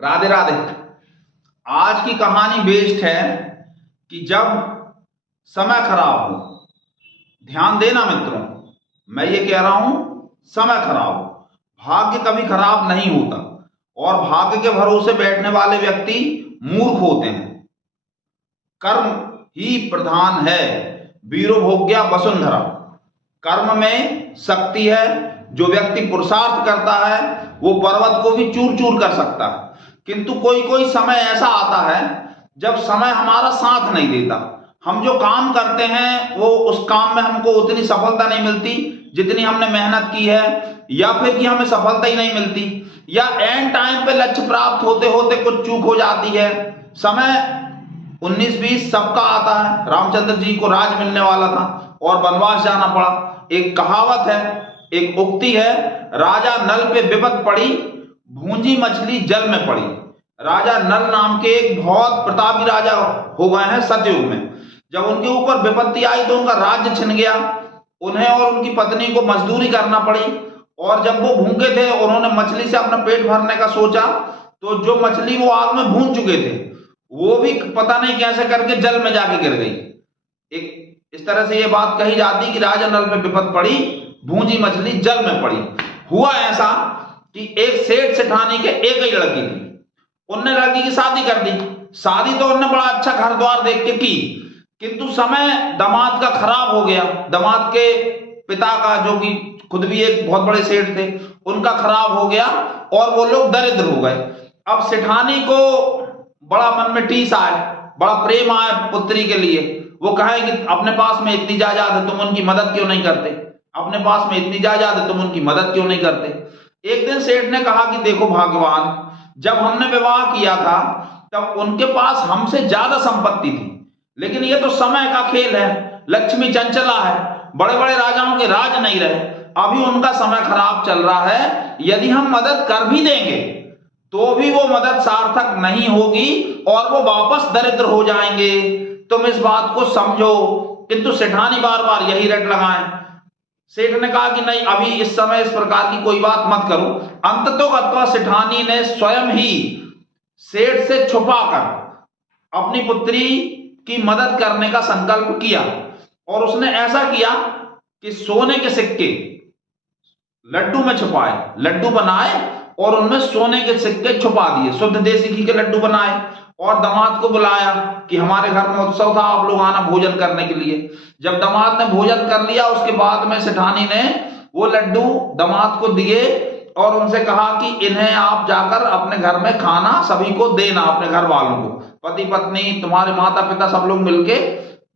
राधे राधे। आज की कहानी बेस्ड है कि जब समय खराब हो, ध्यान देना मित्रों, मैं ये कह रहा हूं समय खराब हो, भाग्य कभी खराब नहीं होता और भाग्य के भरोसे बैठने वाले व्यक्ति मूर्ख होते हैं। कर्म ही प्रधान है, वीरो भोग्या वसुंधरा। कर्म में शक्ति है। जो व्यक्ति पुरुषार्थ करता है वो पर्वत को भी चूर चूर कर सकता है। किंतु कोई कोई समय ऐसा आता है जब समय हमारा साथ नहीं देता। हम जो काम करते हैं वो उस काम में हमको उतनी सफलता नहीं मिलती जितनी हमने मेहनत की है, या फिर कि हमें सफलता ही नहीं मिलती, या एंड टाइम पे लक्ष्य प्राप्त होते होते कुछ चूक हो जाती है। समय 19-20 सबका आता है। रामचंद्र जी को राज मिलने वाला था और वनवास जाना पड़ा। एक कहावत है, एक उक्ति है, राजा नल पे विपत पड़ी, भूंजी मछली जल में पड़ी। राजा नल नाम के एक बहुत प्रतापी राजा हो गए हैं सतयुग में। जब उनके ऊपर विपत्ति आई तो उनका राज्य छिन गया। उन्हें और उनकी पत्नी को मजदूरी करना पड़ी, और जब वो भूखे थे उन्होंने मछली से अपना पेट भरने का सोचा तो जो मछली वो आग में भून चुके थे वो भी पता नहीं कैसे करके जल में जाके गिर गई। एक इस तरह से ये बात कही जाती कि राजा नल पे विपत पड़ी, भूंजी मछली जल में पड़ी। हुआ ऐसा कि एक सेठ सेठानी के एक ही लड़की थी। उनने लड़की की शादी कर दी। शादी तो उनने बड़ा अच्छा घर द्वार देख के की, किंतु समय दामाद का खराब हो गया। दामाद के पिता का, जो कि खुद भी एक बहुत बड़े सेठ थे, उनका खराब हो गया और वो लोग दरिद्र हो गए। अब सेठानी को बड़ा मन में टीस आए, बड़ा प्रेम आए पुत्री के लिए। वो कहे कि अपने पास में इतनी जायदाद है, तुम उनकी मदद क्यों नहीं करते? अपने पास में इतनी जायदाद है, तुम उनकी मदद क्यों नहीं करते? एक दिन सेठ ने कहा कि देखो भाग्यवान, जब हमने विवाह किया था तब उनके पास हमसे ज्यादा संपत्ति थी, लेकिन ये तो समय का खेल है। लक्ष्मी चंचला है, बड़े बड़े राजाओं के राज नहीं रहे, अभी उनका समय खराब चल रहा है। यदि हम मदद कर भी देंगे तो भी वो मदद सार्थक नहीं होगी और वो वापस दरिद्र हो जाएंगे। तुम इस बात को समझो। किंतु सेठानी बार बार यही रट लगाए। सेठ ने कहा कि नहीं, अभी इस समय इस प्रकार की कोई बात मत करो। अंततोगत्वा सेठानी ने स्वयं ही सेठ से छुपाकर अपनी पुत्री की मदद करने का संकल्प किया, और उसने ऐसा किया कि सोने के सिक्के लड्डू में छुपाए, लड्डू बनाए और उनमें सोने के सिक्के छुपा दिए, शुद्ध देसी घी के लड्डू बनाए, और दामाद को बुलाया कि हमारे घर में उत्सव था, आप लोग आना भोजन करने के लिए। जब दामाद ने भोजन कर लिया उसके बाद में सेठानी ने वो लड्डू दामाद को दिए और उनसे कहा कि इन्हें आप जाकर अपने घर में खाना सभी को देना, अपने घर वालों को, पति पत्नी, तुम्हारे माता पिता, सब लोग मिलके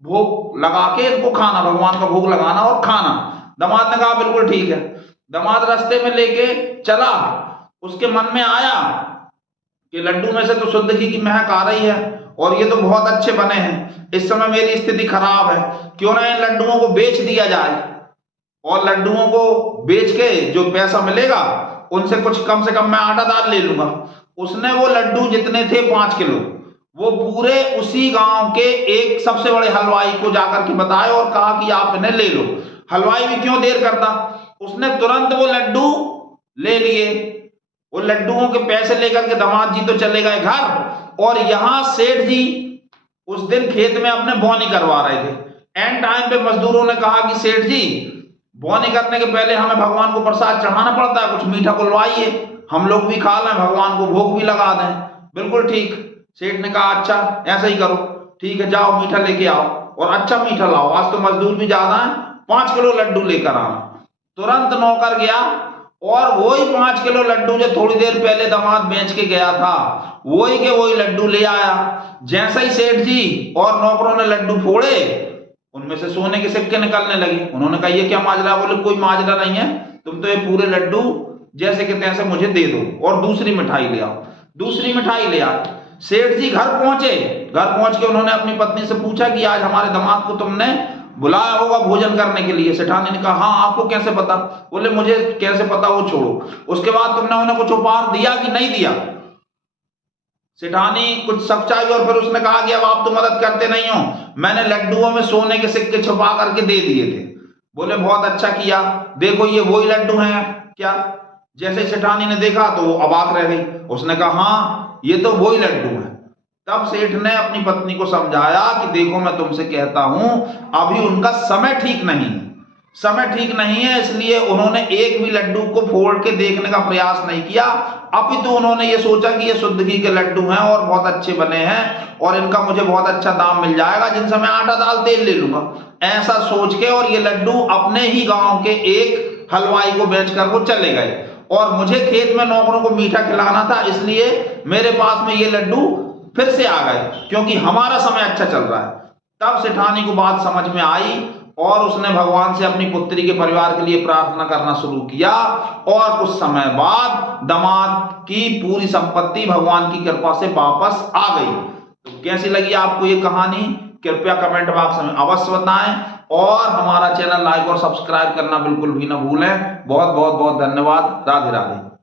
भोग लगा के इनको खाना, भगवान का भोग लगाना और खाना। दामाद ने कहा बिल्कुल ठीक है। दामाद रास्ते में लेके चला। उसके मन में आया कि लड्डू में से तो शुद्ध घी की महक आ रही है और ये तो बहुत अच्छे बने हैं, इस समय मेरी स्थिति खराब है, क्यों ना इन लड्डुओं को बेच दिया जाए, और लड्डुओं को बेच के जो पैसा मिलेगा उनसे कुछ कम से कम मैं आटा दाल ले लूंगा। उसने वो लड्डू जितने थे 5 किलो, वो पूरे उसी गांव के एक सबसे बड़े हलवाई को जाकर के बताए और कहा कि आप इन्हें ले लो। हलवाई भी क्यों देर करता, उसने तुरंत वो लड्डू ले लिए। वो लड्डुओं के पैसे लेकर के दामाद जी तो चले गए घर, और यहां सेठ जी उस दिन खेत में अपने बोनी करवा रहे थे। एंड टाइम पे मजदूरों ने कहा कि सेठ जी, बोनी करने के पहले हमें भगवान को प्रसाद चढ़ाना पड़ता है, कुछ मीठा खुलवाइए, हम लोग भी खा लें, भगवान को भोग भी लगा दें। बिल्कुल ठीक। सेठ ने कहा अच्छा ऐसा ही करो, ठीक है, जाओ मीठा लेके आओ और अच्छा मीठा लाओ, आज तो मजदूर भी ज्यादा है, 5 किलो लड्डू लेकर आना। तुरंत नौकर गया और वही 5 किलो लड्डू जो थोड़ी देर पहले दामाद बेच के गया था, वही के वही लड्डू ले आया। जैसे ही सेठ जी और नौकरों ने लड्डू फोड़े, उनमें से सोने के सिक्के निकलने लगे। उन्होंने कहा ये क्या माजरा? बोले कोई माजरा नहीं है, तुम तो ये पूरे लड्डू जैसे के तैसे मुझे दे दो और दूसरी मिठाई ले आओ। दूसरी मिठाई ले आए। सेठ जी घर पहुंचे। घर पहुंच के उन्होंने अपनी पत्नी से पूछा कि आज हमारे दामाद को तुमने बुलाया होगा भोजन करने के लिए। सेठानी ने कहा हाँ, आपको कैसे पता? बोले मुझे कैसे पता, वो छोड़ो, उसके बाद तुमने उन्हें कुछ उपहार दिया कि नहीं दिया? सेठानी कुछ सच्चाई, और फिर उसने कहा कि अब आप तो मदद करते नहीं हो, मैंने लड्डुओं में सोने के सिक्के छुपा करके दे दिए थे। बोले बहुत अच्छा किया, देखो ये वही लड्डू हैं क्या? जैसे सेठानी ने देखा तो वो अबाक रह गई। उसने कहा हाँ ये तो वही लड्डू है। तब सेठ ने अपनी पत्नी को समझाया कि देखो मैं तुमसे कहता हूं अभी उनका समय ठीक नहीं है, समय ठीक नहीं है, इसलिए उन्होंने एक भी लड्डू को फोड़ के देखने का प्रयास नहीं किया। अभी तो उन्होंने ये सोचा कि ये शुद्ध घी के लड्डू हैं और बहुत अच्छे बने हैं और इनका मुझे बहुत अच्छा दाम मिल जाएगा जिनसे मैं आटा दाल तेल ले लूंगा, ऐसा सोच के और ये लड्डू अपने ही गांव के एक हलवाई को बेचकर वो चले गए। और मुझे खेत में नौकरों को मीठा खिलाना था, इसलिए मेरे पास में ये लड्डू फिर से आ गए क्योंकि हमारा समय अच्छा चल रहा है। तब सेठानी को बात समझ में आई और उसने भगवान से अपनी पुत्री के परिवार के लिए प्रार्थना करना शुरू किया और कुछ समय बाद दामाद की पूरी संपत्ति भगवान की कृपा से वापस आ गई। तो कैसी लगी आपको ये कहानी, कृपया कमेंट बॉक्स में अवश्य बताएं और हमारा चैनल लाइक और सब्सक्राइब करना बिल्कुल भी ना भूलें। बहुत बहुत बहुत धन्यवाद। राधे राधे।